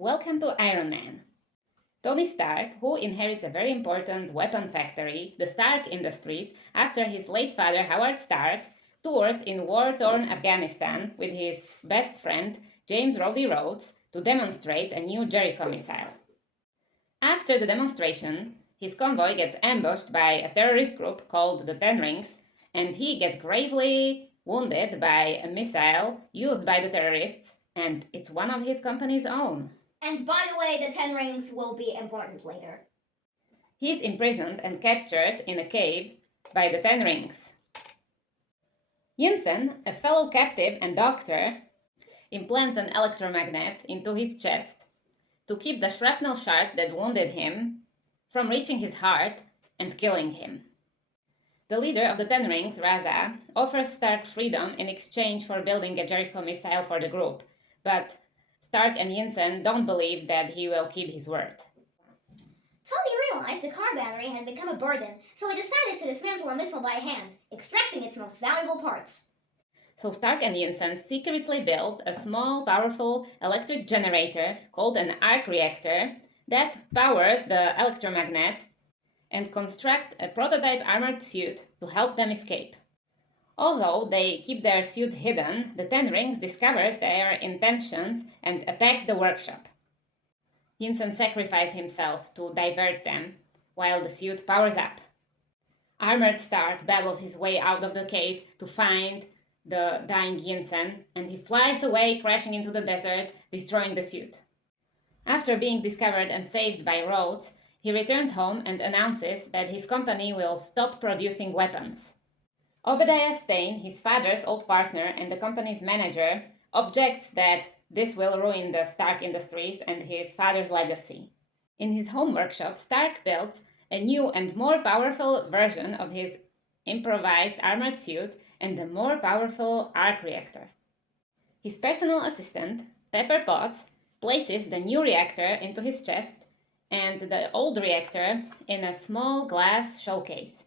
Welcome to Ironman. Tony Stark, who inherits a very important weapon factory, the Stark Industries, after his late father Howard Stark, tours in war-torn Afghanistan with his best friend James Rhodey Rhodes to demonstrate a new Jericho missile. After the demonstration, his convoy gets ambushed by a terrorist group called the Ten Rings, and he gets gravely wounded by a missile used by the terrorists, and it's one of his company's own. And by the way, the Ten Rings will be important later. He's imprisoned and captured in a cave by the Ten Rings. Yinsen, a fellow captive and doctor, implants an electromagnet into his chest to keep the shrapnel shards that wounded him from reaching his heart and killing him. The leader of the Ten Rings, Raza, offers Stark freedom in exchange for building a Jericho missile for the group, but Stark and Yinsen don't believe that he will keep his word. Tully realized the car battery had become a burden, so he decided to dismantle a missile by hand, extracting its most valuable parts. So Stark and Yinsen secretly built a small, powerful electric generator called an arc reactor that powers the electromagnet and construct a prototype armored suit to help them escape. Although they keep their suit hidden, the Ten Rings discovers their intentions and attacks the workshop. Yinsen sacrifices himself to divert them, while the suit powers up. Armored Stark battles his way out of the cave to find the dying Yinsen, and he flies away, crashing into the desert, destroying the suit. After being discovered and saved by Rhodes, he returns home and announces that his company will stop producing weapons. Obadiah Stane, his father's old partner and the company's manager, objects that this will ruin the Stark Industries and his father's legacy. In his home workshop, Stark builds a new and more powerful version of his improvised armored suit and a more powerful arc reactor. His personal assistant, Pepper Potts, places the new reactor into his chest and the old reactor in a small glass showcase.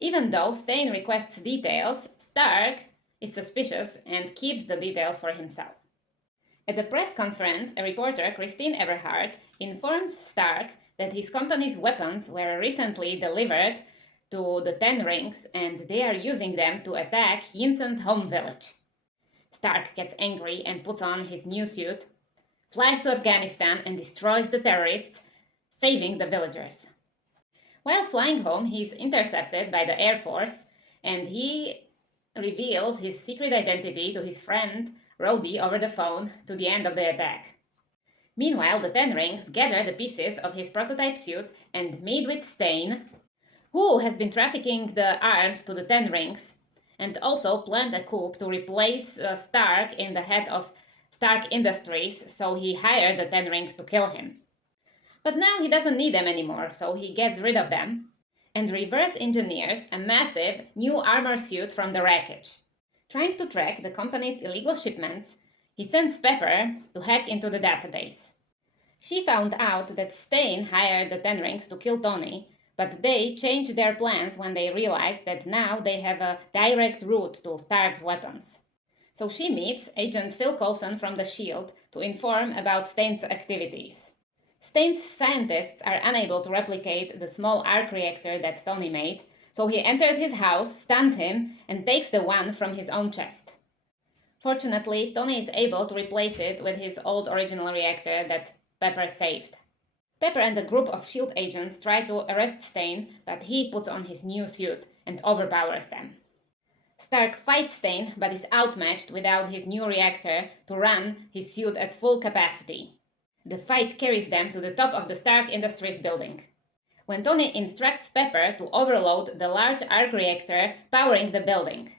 Even though Stane requests details, Stark is suspicious and keeps the details for himself. At the press conference, a reporter, Christine Everhart, informs Stark that his company's weapons were recently delivered to the Ten Rings and they are using them to attack Yinsen's home village. Stark gets angry and puts on his new suit, flies to Afghanistan and destroys the terrorists, saving the villagers. While flying home, he is intercepted by the Air Force and he reveals his secret identity to his friend Rhodey over the phone to the end of the attack. Meanwhile, the Ten Rings gather the pieces of his prototype suit and meet with Stane, who has been trafficking the arms to the Ten Rings, and also planned a coup to replace Stark in the head of Stark Industries, so he hired the Ten Rings to kill him. But now he doesn't need them anymore, so he gets rid of them and reverse engineers a massive new armor suit from the wreckage. Trying to track the company's illegal shipments, he sends Pepper to hack into the database. She found out that Stane hired the Ten Rings to kill Tony, but they changed their plans when they realized that now they have a direct route to Stark's weapons. So she meets Agent Phil Coulson from the SHIELD to inform about Stane's activities. Stane's scientists are unable to replicate the small arc reactor that Tony made, so he enters his house, stuns him, and takes the one from his own chest. Fortunately, Tony is able to replace it with his old original reactor that Pepper saved. Pepper and a group of SHIELD agents try to arrest Stane, but he puts on his new suit and overpowers them. Stark fights Stane, but is outmatched without his new reactor to run his suit at full capacity. The fight carries them to the top of the Stark Industries building, when Tony instructs Pepper to overload the large arc reactor powering the building.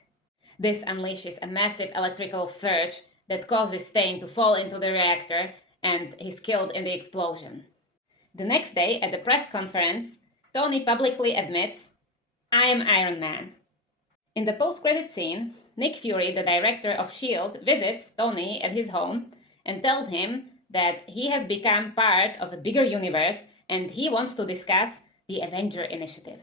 This unleashes a massive electrical surge that causes Stane to fall into the reactor, and he's killed in the explosion. The next day, at the press conference, Tony publicly admits, "I am Iron Man." In the post-credit scene, Nick Fury, the director of SHIELD, visits Tony at his home and tells him that he has become part of a bigger universe and he wants to discuss the Avenger Initiative.